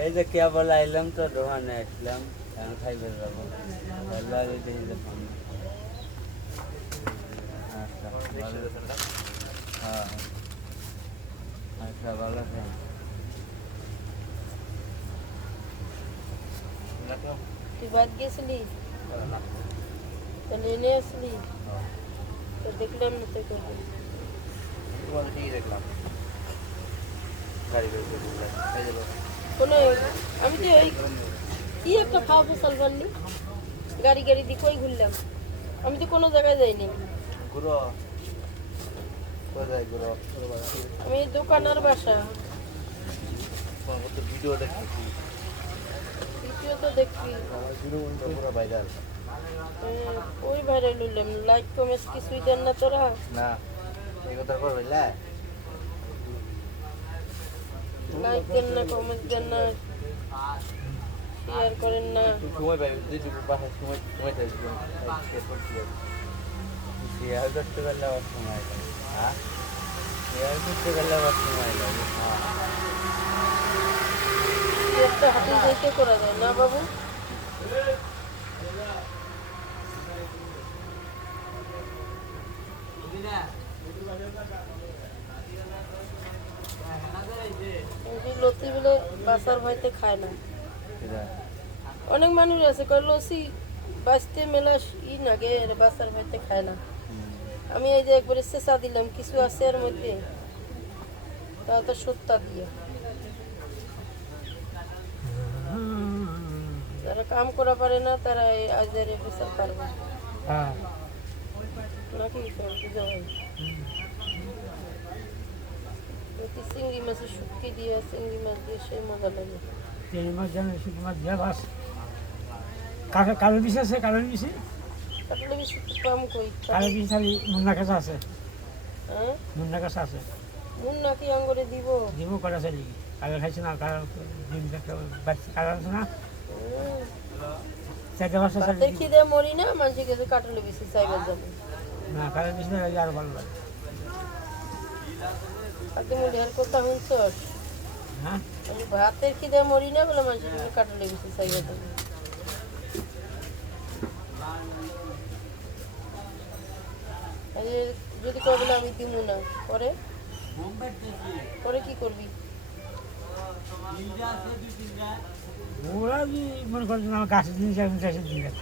এই যে কে বলে আইলাম তো দোকানে আসলাম এখন খাইবে যাবো আগে দেখি যে ফোন আচ্ছা হ্যাঁ আচ্ছা ভালো থাকেন তুই বাদ গেছিলি তাহলে এনে আসলি তো দেখলাম না তুই করবি দেখলাম গাড়ি কোনো আমি তো ওই কি একটা খাওয়া ফসল পারলি গাড়ি গাড়ি দিয়ে কই ঘুরলাম আমি তো কোনো জায়গায় যাইনি ঘুরো কোথায় ঘুরো আমি দোকানের বাসা ভিডিও দেখতেছি ভিডিও তো দেখবি পুরো ভাইরাল ওই ভাইরাল হইলাম লাইক কমেন্টস কিছুই দেন না তোরা না এই কথা করবে না লাইক দেন না কমেন্ট দেন না শেয়ার করেন না সময় পাই বাসায় সময় থাকবে শেয়ার করতে পারলে আবার সময় লাগে হ্যাঁ শেয়ার করতে পারলে আবার সময় লাগে একটা হাতে দেখে করা যায় না বাবু লতি বলে বাসার ভাইতে খায় না অনেক মানুষ আছে কয় লসি বাঁচতে মেলা ই নাগে বাসার ভাইতে খায় না আমি এই যে একবারে চেঁচা দিলাম কিছু আছে এর মধ্যে তাও তো সত্তা দিয়ে যারা কাম করা পারে না তারা এই আজারে বিচার পারবে নাকি বুঝা হয় চিংড়ি মাছের শুটকি দিয়ে চিংড়ি মাছ দিয়ে সেই মজা লাগে চিংড়ি মাছ যেন শুকনো মাছ দিয়ে বাস কালো বিষ আছে কালো বিষ কাটলে বেশি কম কই কালো বিষ খালি মুন্না কাছে আছে হ্যাঁ মুন্না কাছে আছে মুন নাকি আঙ্গুরে দিব দিব করা চালি কালো খাইছে না কালো ডিম কালো আছে না চারটে বাচ্চা ভাতে খিদে মরি না মানুষের কাছে কাটলে বেশি চাইবার যাবে না কালো বিষ না আরো ভালো লাগে আগে মনে আর কথা শুনছস হ্যাঁ ভাতের খিদে মরি না বলে মানুষের কাছে কাটলে বেশি চাইবার যাবে যদি কবে না আমি দিব না পরে পরে কি করবি ওরা কি মনে করছেন আমার গাছের জিনিস এখন চাষের জিনিস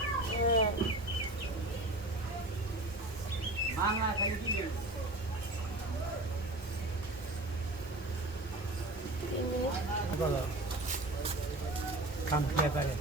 বলো কাম ক্রিয়া করে